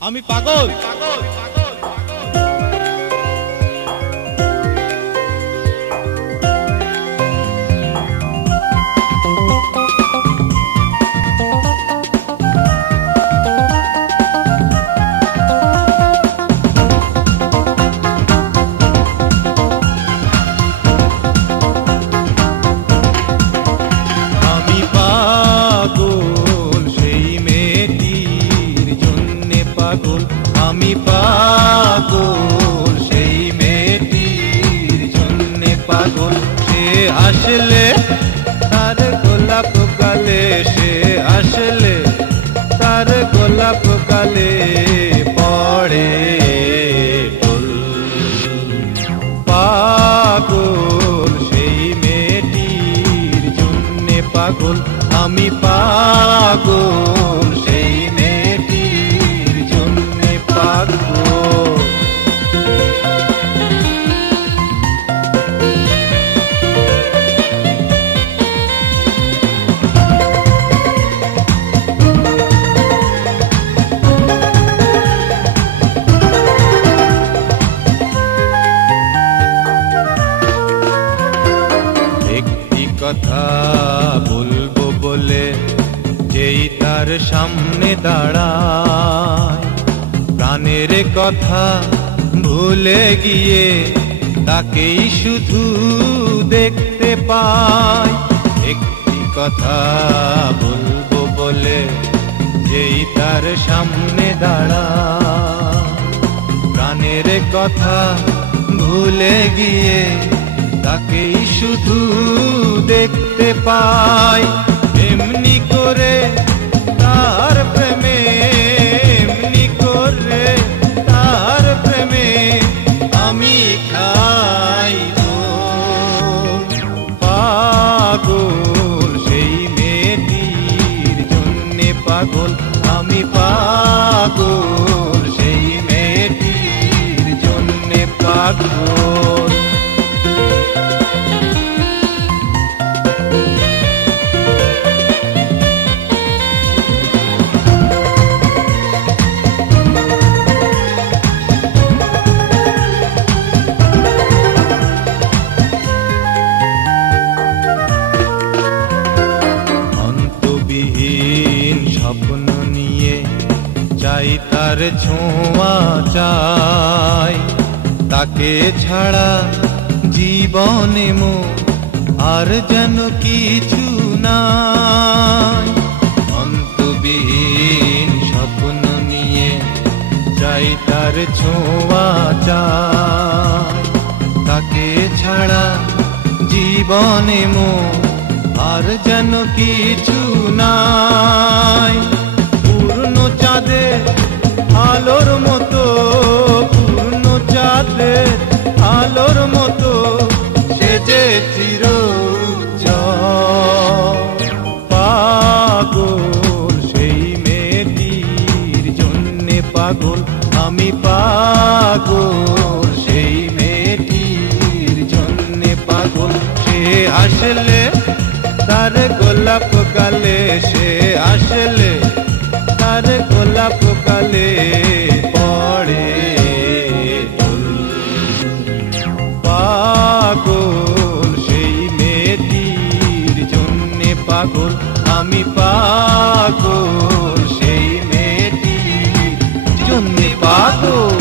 আমি পাগল। আমি পাগল সেই মেয়েটির জন্যে পাগল। সে আসলে তার গোলাপ গালে, সে আসলে তার গোলাপ গালে পড়ে ফুল। পাগল সেই মেয়েটির জন্যে পাগল। আমি পাগল সেই মেয়েটির জন্যে পাগল। একটি কথা বলবো বলে যেই তার সামনে দাঁড়ায়, প্রাণের কথা ভুলে গিয়ে তাকেই শুধু দেখতে পাই। একটি কথা বলবো বলে যেই তার সামনে দাঁড়ায়, প্রাণের কথা ভুলে গিয়ে তাকেই শুধু দেখতে পাই। এমনি করে তার প্রেমে, এমনি করে তার প্রেমে আমি খাই পাগল সেই মেয়েটির জন্যে পাগল। আমি পাগল সেই মেয়েটির জন্যে পাগল। স্বপ্ন নিয়ে চাই তার ছোঁয়া, চাই তাকে ছাড়া জীবনে আর যেন কিছু নাই। অন্তবিহীন স্বপ্ন নিয়ে চাই তার ছোঁয়া, চাই তাকে ছাড়া জীবনে আর যেন কিছু নাই। পূর্ণ চাঁদে আলোর মতো, পূর্ণ চাঁদে আলোর মতো সে যে চিরোজ্জ্বল। পাগল সেই মেয়েটির জন্যে পাগল। আমি পাগল সেই মেয়েটির জন্যে পাগল। সে আসলে তার গোলাপ গালে, সে আসলে তার গোলাপ গালে পড়ে ফুল। পাগল সেই মেয়েটির জন্যে পাগল। আমি পাগল সেই মেয়েটির জন্যে পাগল।